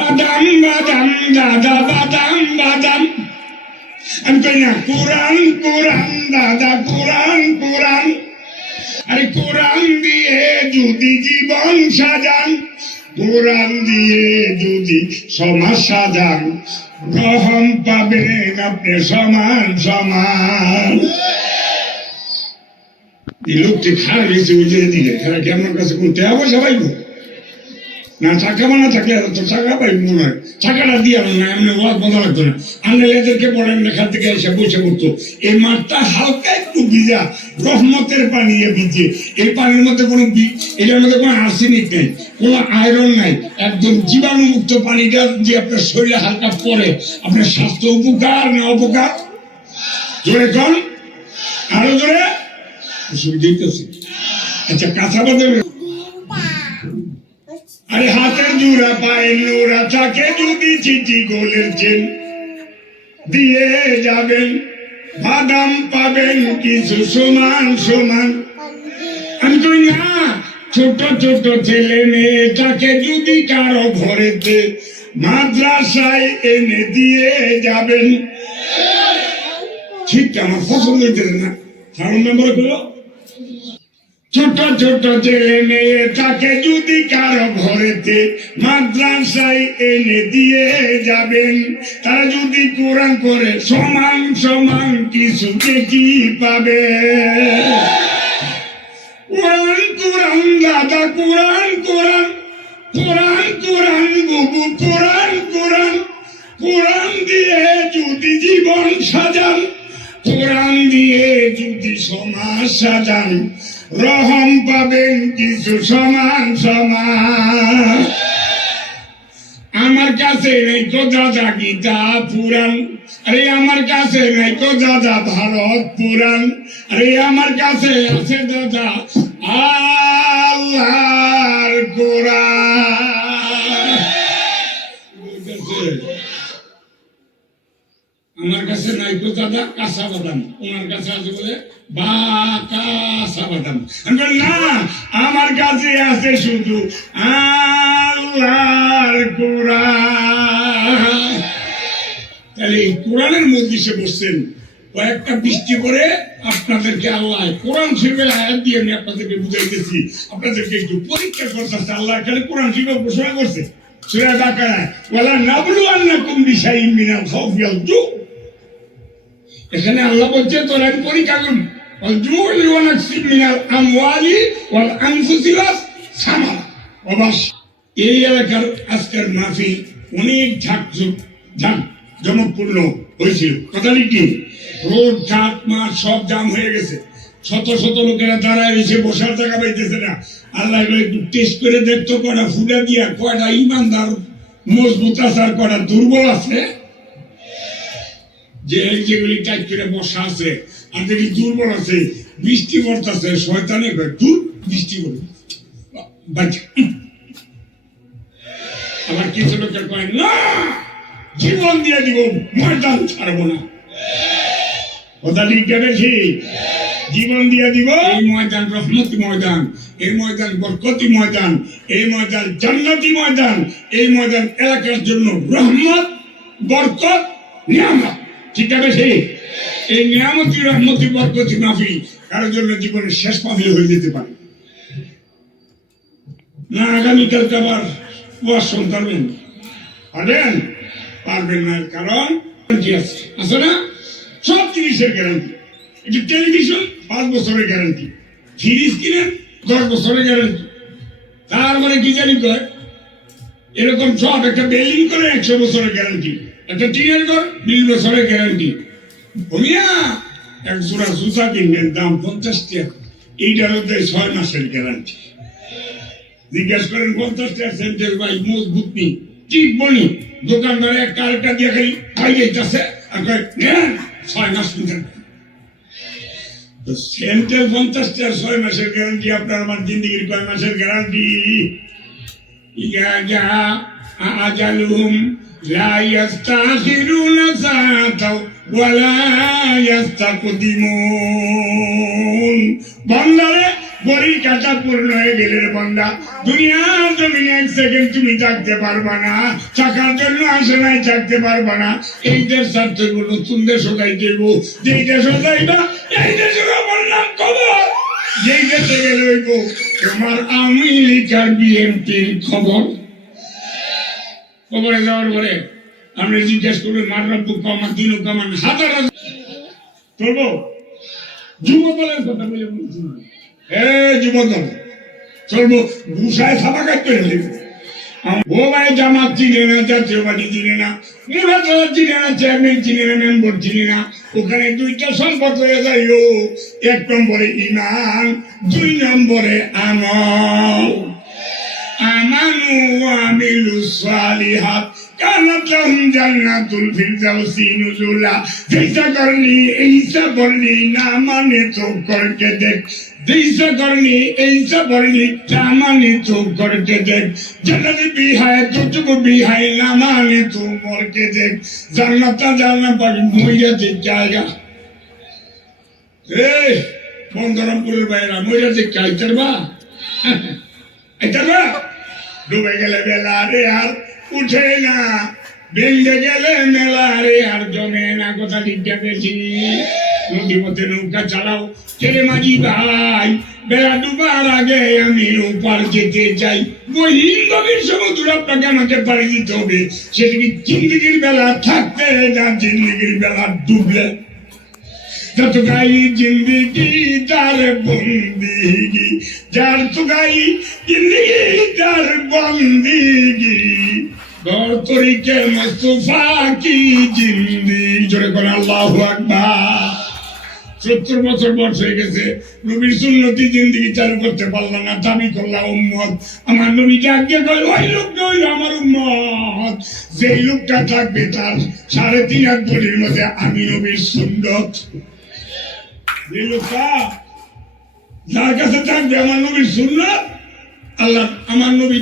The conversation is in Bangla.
বাদাম বাদাম দাদা বাদাম বাদাম আমি কই না কোরআন কোরআন দাদা কোরআন কোরআন আরে কোরআন দিয়ে যদি জীবন সাজান কোরআন দিয়ে যদি সমাজ সাজান গ্রহণ পাবেন আপনি সমান সমান এই লোকটি খারাপ হয়েছে ওই যে দিকে তারা কি আমার কাছে কোন টাকা পয়সা পাইব না টাকা বানা থাকলে তো পাইব মনে হয়। টাকাটা দিয়ে না, এমনি ওয়াজ বলা লাগতো না। আনলে এদেরকে বলেন, এখান থেকে এসে বসে পড়তো। এই মাঠটা হালকা একটু ভিজা, রহমতের পানি ভিজে। এই পানির মধ্যে কোনো এটার মধ্যে কোনো আর্সেনিক নেই, কোনো আয়রন নাই। একদম জীবাণুমুক্ত পানিটা যে আপনার শরীরে হালকা পরে আপনার স্বাস্থ্য উপকার না অপকার? জোরে কন। আরও জোরে। সুবিধা আচ্ছা কাঁচা হাতের জুড়া পায়ে নোরা থাকে যদি চিঠি গোলের চেন দিয়ে যাবেন, বাদাম পাবেন, কিছু সমান সমান। আমি কই, না, ছোট ছোট ছেলে মেয়ে তাকে যদি কারও ঘরেতে মাদ্রাসায় এনে দিয়ে যাবেন। ঠিক আমার পছন্দ হইতে না। সাউন্ড মেম্বার ছোট ছোট ছেলে মেয়ে তাকে যদি কারও ঘরেতে মাদ্রাসায় এনে দিয়ে যাবেন, তারা যদি কোরআন করে সমান সমান কিছু কি পাবে। কোরআন কোরআন দাদা কোরআন কোরআন কোরআন কোরআন, বুবু কোরআন কোরআন কোরআন দিয়ে যদি জীবন সাজান, কোরআন দিয়ে যদি সমাজ সাজান রহম পাবেন কিছু সমান সমান আমার কাছে নেই তো দাদা গীতা পুরাণ, আরে আমার কাছে নেই তো দাদা ভারত পুরাণ, আরে আমার কাছে আছে দাদা আল্লাহর কোরআন? আমার কাছে নাই তো দাদা কাঁচা বাদাম ওনার কাছে আছে বলে বা বাদাম না, আমার কাছে আছে শুধু তাহলে এই কোরআনের মধ্যে সে বসছেন। কয়েকটা বৃষ্টি করে আপনাদেরকে আল্লাহ, কোরআন শরীফের আয়াত দিয়ে আমি আপনাদেরকে বুঝাইতেছি। আপনাদেরকে একটু পরীক্ষা করতেছে আল্লাহ এখানে কোরআন শরীফ ঘোষণা করছে। সুরা বাকারা, ওয়ালা নাবলু আন্নাকুম বিশাইইন মিনাল খাউফি ওয়াল জু এখানে আল্লাহ বলছে তোর তোরা পরীক্ষা করুন এই এলাকার আজকের মাফি অনেক ঝাঁকঝুক, ঝাঁক জনকপূর্ণ হয়েছিল। কথাটি কি? রোড ঝাঁক মাঠ সব জাম হয়ে গেছে। শত শত লোকেরা দাঁড়ায় এসে বসার জায়গা পাইতেছে না। আল্লাহ একটু টেস্ট করে দেখতো কটা ফুটা দিয়া কটা ইমানদার, মজবুত আছে আর কটা দুর্বল আছে। যে যেগুলি টাইট করে বসা আছে আর যেগুলি দুর্বল আছে বৃষ্টি পড়তেছে শয়তানে দূর বৃষ্টি আবার কিছু লোকের কয়, না, জীবন দিয়ে দিব, ময়দান না। কথা জীবন দিয়ে দিব, এই ময়দান, রহমতি ময়দান, এই ময়দান, বরকতি ময়দান, এই ময়দান, জান্নাতি ময়দান, এই ময়দান এলাকার জন্য রহমত, বরকত, নিয়ামত। ঠিক আছে সেই? এই নিয়ামতি রহমতি বরকতি মাফি কারোর জন্য জীবনের শেষ মাফি হয়ে যেতে পারে। না আগামীকালকে আবার ওয়াজ শুনতে পারবেন? পারবেন না, কারণ আছে। না? সব জিনিসের গ্যারান্টি। একটি টেলিভিশন, পাঁচ বছরের গ্যারান্টি। ফ্রিজ কিনেন, দশ বছরের গ্যারান্টি। তারপরে কি জানি কয়? এরকম সব একটা বিল্ডিং করে একশো বছরের গ্যারান্টি। একটা টিনের ঘর বিশ বছরের গ্যারান্টি ভূমিয়া এক জোড়া জুতা কিনবেন দাম পঞ্চাশ টাকা। এইটার মধ্যে ছয় মাসের গ্যারান্টি জিজ্ঞেস করেন, পঞ্চাশ টাকা সেন্টের ভাই মজবুত নেই। ঠিক বনি দোকানদারে একটা আরেকটা দিয়ে খালি খাই যাইতেছে। আর নেন ছয় মাস কিনতেন তো সেন্টের পঞ্চাশ টাকা ছয় মাসের গ্যারান্টি আপনার আমার জিন্দগির কয় মাসের গ্যারান্টি লা ইয়াস্তাখিরুনা সাআতাও ওয়া লা ইয়াস্তাকদিমুন বান্দারে বড়ি কাটা পূর্ণ হয়ে গেলে রে বন্ধা দুনিয়ার এক সেকেন্ড তুমি থাকতে পারবা না থাকার জন্য আসে নাই থাকতে পারবা না এই দেশ ছাড়তে নতুন দেশ ওটাই দেব যেই দেশ ওটাইবা এই দেশের আমার নাম যেই দেশে গেলে হইব তোমার আমি লীগ বিএনপির খবর। খবরে যাওয়ার পরে আমরা জিজ্ঞেস করবে মার রব্বু কমান দিন কমান হাজার হাজার। চলবো যুব কথা বলে বলছি। হ্যাঁ যুবদল, চলবো ভূষায় সাদা কাটতে ও জামাত চিনে না জাতীয় পার্টি চিনে না মুরাদরা চিনে না চেয়ারম্যান চিনে না মেম্বার চিনে না, ওখানে দুইটা সম্পদ হয়ে যায়, ও এক নম্বরে ইমান, দুই নম্বরে আমল। আমানু আমিলু সালিহাত كانت لهم جنات الفردوس نزولا فيسا کرنی ایسا برنی نامانی تو کر کے دیکھ দিশা করনি এইসা করনি জামানি তু করকে দেখ। মানে জানানি বিহায় তুটুকু বিহায় নামানি তু মরকে দেখ। জান্নাতা জানা পাবি মইয়া দেখ জায়গা। এ বন্দরমপুরের বাইরা মইয়া দেখ কাইতারবা আইতারবা ডুবে গেলে বেলা রে আর উঠে না। ভেঙে গেলে মেলা রে, আর জমে না কথা লিখতে পেয়েছি নদী পথে নৌকা চালাও ছেলে মাঝি ভাই। বেলা ডুবার আগে আমি ওপার যেতে চাই মহিম গভীর সমুদ্র আপনাকে আমাকে পাড়ি দিতে হবে। সেটা জিন্দিগির বেলা থাকতে না, জিন্দিগির বেলা ডুবলে। সত্তর বছর বয়স হয়ে গেছে নবীর সুন্নতি জিন্দিগি চালু করতে পারলাম না, দাবি করলাম, উম্মত। আমার নবীকে আজ্ঞা করে ওই লোকটা হইল আমার উম্মত। যেই লোকটা থাকবে তার সাড়ে তিন হাত বলির মধ্যে আমি নবীর সুন্নত। এই লোকটা যার কাছে থাকবে আমার নবীর সুন্নত আল্লাহ আমার নবী